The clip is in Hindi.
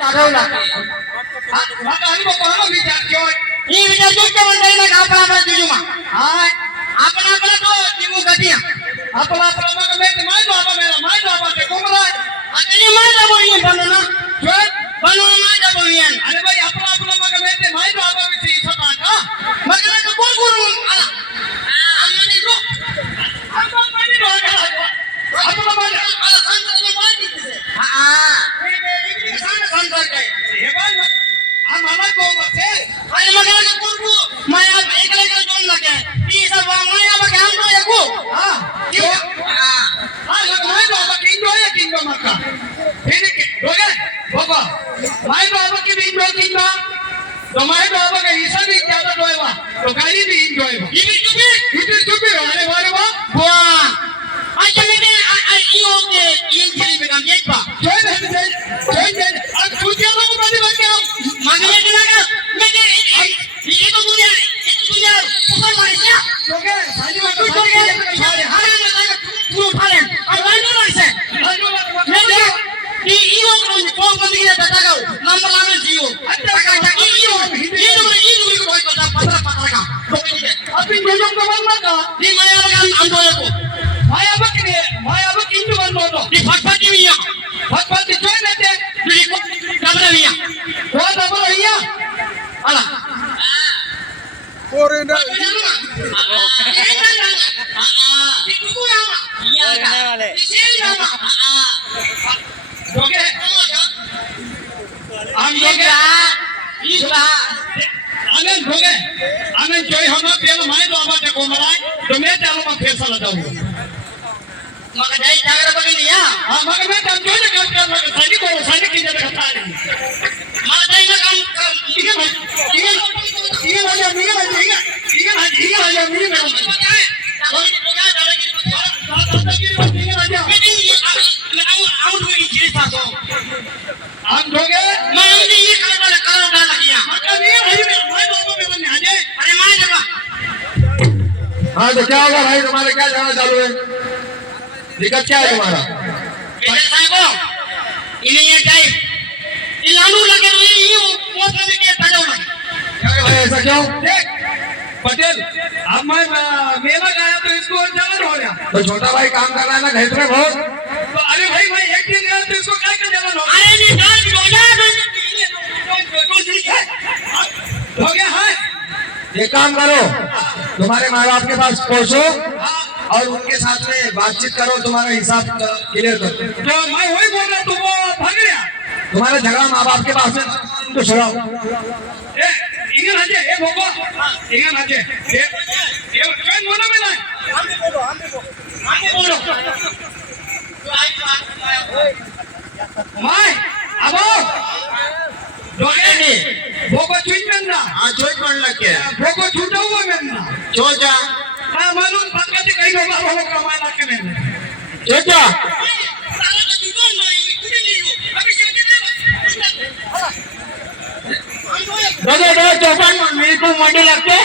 ठरवला मग आणि मग कोणाला विचार केव ही विचार जो के मंडळी ना आपला जुजुमा हाय आपला तो जीव गतिया आपला मग मैं माय बाबा मेरा माय बाबा ते कोमरा आणि माय बाबा ये बनना जो बनवून माय बाबा ये अरे भाई आपला मग मैं माय बाबा विषयी सता का मग ना कोण कोण आला आम्ही रो आपण माय बाबा आपला माय आला सांगितलं माहिती हे सांगितलं काय हे बाय आम्हाला कोमसे आणि मग ना कोण माया एकले दोन लागे ती सब माया बघ आमरो एको हां माय बाबा किंजो मका फिर दोगे बाबा माय बाबा की भी किंजो तो माय बाबा का हिस्सा भी ज्यादा दोएवा तो गाड़ी भी इंजॉय इट चुपी अरे वारे वाह अच्छा मैं यो के इंजरी में काम एक बा जोइन अब तुझे लोग बड़ी बात क्या मांगने के लगा मैं ये तो दुनिया ऊपर मार दिया दोगे साली बात तू तो ये हारा लगा तू उठा ले और वाइनो नहीं से मैं ये यो को बंदी के दादा का नंबर लाने जियो अच्छा का ये को पता का अब इन दोनों को बंद मत ये माया लगा अंदर को माया बक इंदु बंद हो ये फटफटी मिया फटफटी जोइन लेते ये को डबरा मिया वो डबल भैया अला Corona. दोगे हम दोगे आनंद दोगे आनंद जोई हम पेलो माय बाबा ते कोमराय तो मैं चालो मैं फैसला जाऊंगा मग जाई जागर बघितली हां मग मैं काम जोई काम कर सानी की जगह खता नहीं मग जाई ना काम हम दोगे मैं ये कलर डाल दिया मगर ये माय बाबा में बनने आ जाए अरे माय देवा हाँ तो क्या होगा भाई तुम्हारे क्या जाना चालू है दिक्कत क्या है तुम्हारा बेटा साहब इन्हें ये टाइप ये लालू लगे ये वो में के ताजा होना क्या भाई ऐसा क्यों देख पटेल अब मैं मेला गया तो इसको जलन हो गया तो छोटा भाई काम कर रहा है ना घर में बहुत तो अरे भाई मैं एक दिन गया तो इसको क्या का जलन हो अरे नहीं डाल दो हो गया है एक काम करो तुम्हारे माँ बाप के पास पहुंचो और उनके साथ में बातचीत करो तुम्हारा हिसाब क्लियर करो तो मैं वही बोल रहा तो वो भाग गया तुम्हारा झगड़ा माँ बाप के पास में उनको छुड़ाओ इंगन आजे ए भोगो इंगन आजे ये कोई मोना में ना हम बोलो माय अबो दोगे ने भोगो चुई में ना हाँ चोट पड़ने के भोगो छूटा हुआ में ना चोचा मैं मालूम पक्का से कहीं होगा वो कमाना के में चोचा दादा चौपान मेरे को मंडे लगते